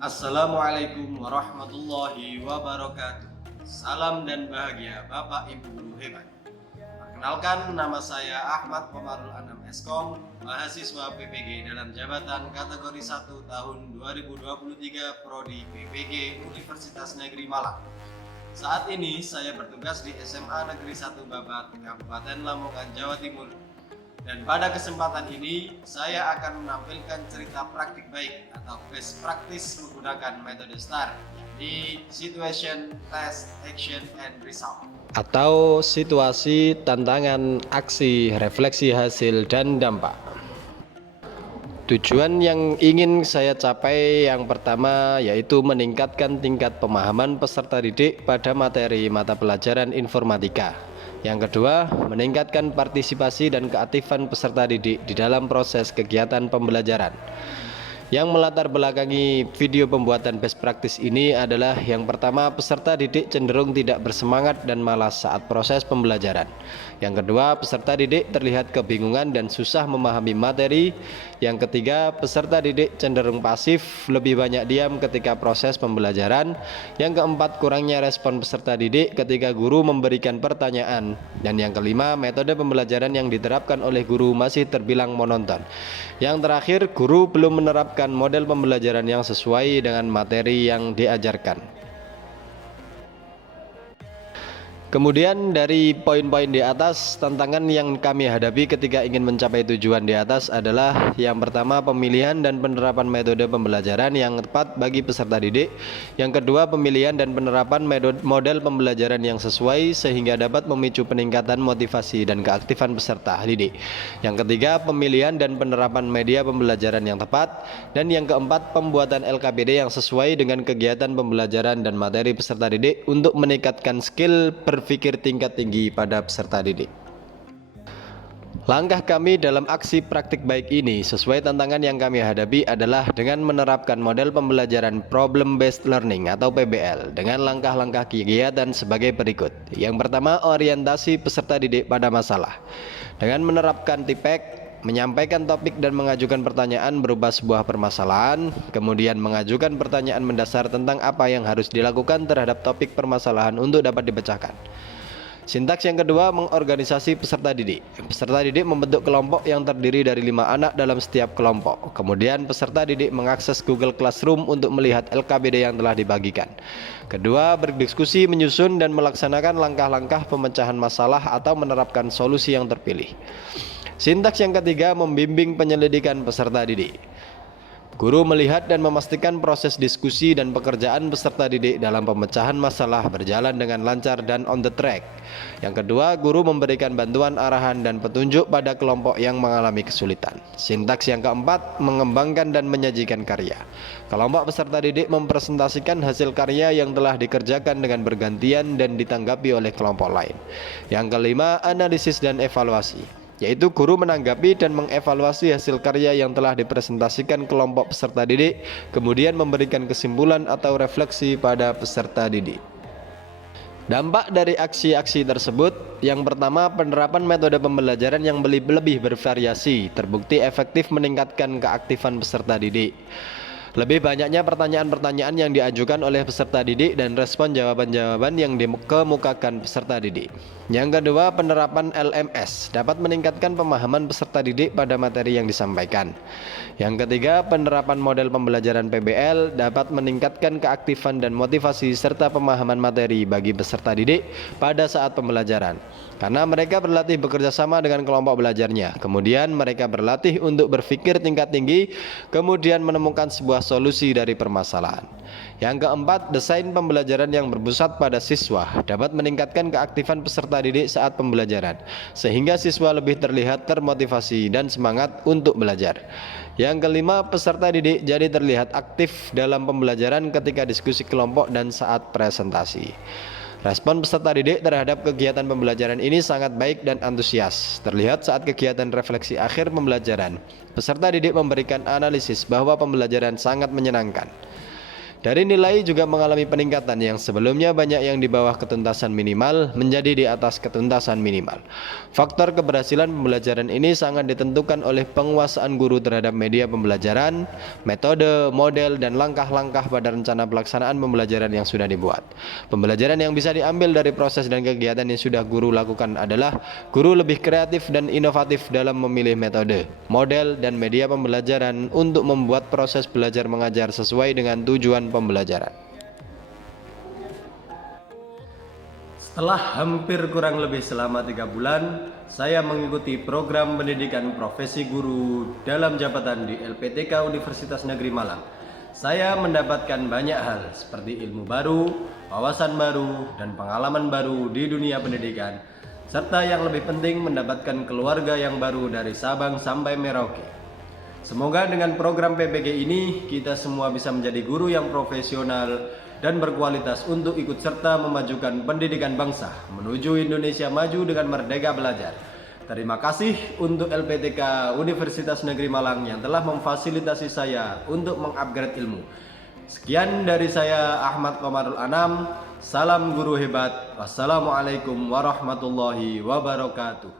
Assalamualaikum warahmatullahi wabarakatuh. Salam dan bahagia Bapak Ibu Guru hebat. Perkenalkan, nama saya Ahmad Komarul Anam Eskom, mahasiswa PPG dalam jabatan kategori 1 tahun 2023 Prodi PPG Universitas Negeri Malang. Saat ini saya bertugas di SMA Negeri 1 Babat, Kabupaten Lamongan, Jawa Timur. Dan pada kesempatan ini saya akan menampilkan cerita praktik baik atau best practice menggunakan metode STAR, di Situation, Test, Action, and Result, atau situasi, tantangan, aksi, refleksi hasil, dan dampak. Tujuan yang ingin saya capai yang pertama yaitu meningkatkan tingkat pemahaman peserta didik pada materi mata pelajaran informatika. Yang kedua, meningkatkan partisipasi dan keaktifan peserta didik di dalam proses kegiatan pembelajaran. Yang melatar belakangi video pembuatan best practice ini adalah yang pertama, peserta didik cenderung tidak bersemangat dan malas saat proses pembelajaran. Yang kedua, peserta didik terlihat kebingungan dan susah memahami materi. Yang ketiga, peserta didik cenderung pasif, lebih banyak diam ketika proses pembelajaran. Yang keempat, kurangnya respon peserta didik ketika guru memberikan pertanyaan. Dan yang kelima, metode pembelajaran yang diterapkan oleh guru masih terbilang monoton. Yang terakhir, guru belum menerapkan model pembelajaran yang sesuai dengan materi yang diajarkan. Kemudian dari poin-poin di atas, tantangan yang kami hadapi ketika ingin mencapai tujuan di atas adalah yang pertama, pemilihan dan penerapan metode pembelajaran yang tepat bagi peserta didik. Yang kedua, pemilihan dan penerapan model pembelajaran yang sesuai sehingga dapat memicu peningkatan motivasi dan keaktifan peserta didik. Yang ketiga, pemilihan dan penerapan media pembelajaran yang tepat. Dan yang keempat, pembuatan LKPD yang sesuai dengan kegiatan pembelajaran dan materi peserta didik untuk meningkatkan skill berpikir tingkat tinggi pada peserta didik. Langkah kami dalam aksi praktik baik ini sesuai tantangan yang kami hadapi adalah dengan menerapkan model pembelajaran Problem Based Learning atau PBL dengan langkah-langkah kegiatan sebagai berikut. Yang pertama, orientasi peserta didik pada masalah. Dengan menerapkan TPEC, menyampaikan topik dan mengajukan pertanyaan berupa sebuah permasalahan, kemudian mengajukan pertanyaan mendasar tentang apa yang harus dilakukan terhadap topik permasalahan untuk dapat dipecahkan. Sintaks yang kedua, mengorganisasi peserta didik. Peserta didik membentuk kelompok yang terdiri dari 5 anak dalam setiap kelompok. Kemudian peserta didik mengakses Google Classroom untuk melihat LKPD yang telah dibagikan. Kedua, berdiskusi, menyusun dan melaksanakan langkah-langkah pemecahan masalah atau menerapkan solusi yang terpilih. Sintaks yang ketiga, membimbing penyelidikan peserta didik. Guru melihat dan memastikan proses diskusi dan pekerjaan peserta didik dalam pemecahan masalah berjalan dengan lancar dan on the track. Yang kedua, guru memberikan bantuan arahan dan petunjuk pada kelompok yang mengalami kesulitan. Sintaks yang keempat, mengembangkan dan menyajikan karya. Kelompok peserta didik mempresentasikan hasil karya yang telah dikerjakan dengan bergantian dan ditanggapi oleh kelompok lain. Yang kelima, analisis dan evaluasi, yaitu guru menanggapi dan mengevaluasi hasil karya yang telah dipresentasikan kelompok peserta didik, kemudian memberikan kesimpulan atau refleksi pada peserta didik. Dampak dari aksi-aksi tersebut, yang pertama, penerapan metode pembelajaran yang lebih bervariasi, terbukti efektif meningkatkan keaktifan peserta didik. Lebih banyaknya pertanyaan-pertanyaan yang diajukan oleh peserta didik dan respon jawaban-jawaban yang dikemukakan peserta didik. Yang kedua, penerapan LMS dapat meningkatkan pemahaman peserta didik pada materi yang disampaikan. Yang ketiga, penerapan model pembelajaran PBL dapat meningkatkan keaktifan dan motivasi serta pemahaman materi bagi peserta didik pada saat pembelajaran, karena mereka berlatih bekerja sama dengan kelompok belajarnya. Kemudian mereka berlatih untuk berpikir tingkat tinggi, kemudian menemukan sebuah solusi dari permasalahan. Yang keempat, desain pembelajaran yang berpusat pada siswa dapat meningkatkan keaktifan peserta didik saat pembelajaran, sehingga siswa lebih terlihat termotivasi dan semangat untuk belajar. Yang kelima, peserta didik jadi terlihat aktif dalam pembelajaran ketika diskusi kelompok dan saat presentasi. Respon peserta didik terhadap kegiatan pembelajaran ini sangat baik dan antusias. Terlihat saat kegiatan refleksi akhir pembelajaran, peserta didik memberikan analisis bahwa pembelajaran sangat menyenangkan. Dari nilai juga mengalami peningkatan yang sebelumnya banyak yang di bawah ketuntasan minimal menjadi di atas ketuntasan minimal. Faktor keberhasilan pembelajaran ini sangat ditentukan oleh penguasaan guru terhadap media pembelajaran, metode, model, dan langkah-langkah pada rencana pelaksanaan pembelajaran yang sudah dibuat. Pembelajaran yang bisa diambil dari proses dan kegiatan yang sudah guru lakukan adalah guru lebih kreatif dan inovatif dalam memilih metode, model, dan media pembelajaran untuk membuat proses belajar mengajar sesuai dengan tujuan pembelajaran. Setelah hampir kurang lebih selama 3 bulan, saya mengikuti program pendidikan profesi guru dalam jabatan di LPTK Universitas Negeri Malang. Saya mendapatkan banyak hal seperti ilmu baru, wawasan baru, dan pengalaman baru di dunia pendidikan, serta yang lebih penting mendapatkan keluarga yang baru dari Sabang sampai Merauke. Semoga dengan program PPG ini kita semua bisa menjadi guru yang profesional dan berkualitas untuk ikut serta memajukan pendidikan bangsa menuju Indonesia maju dengan merdeka belajar. Terima kasih untuk LPTK Universitas Negeri Malang yang telah memfasilitasi saya untuk mengupgrade ilmu. Sekian dari saya, Ahmad Komarul Anam. Salam guru hebat. Wassalamualaikum warahmatullahi wabarakatuh.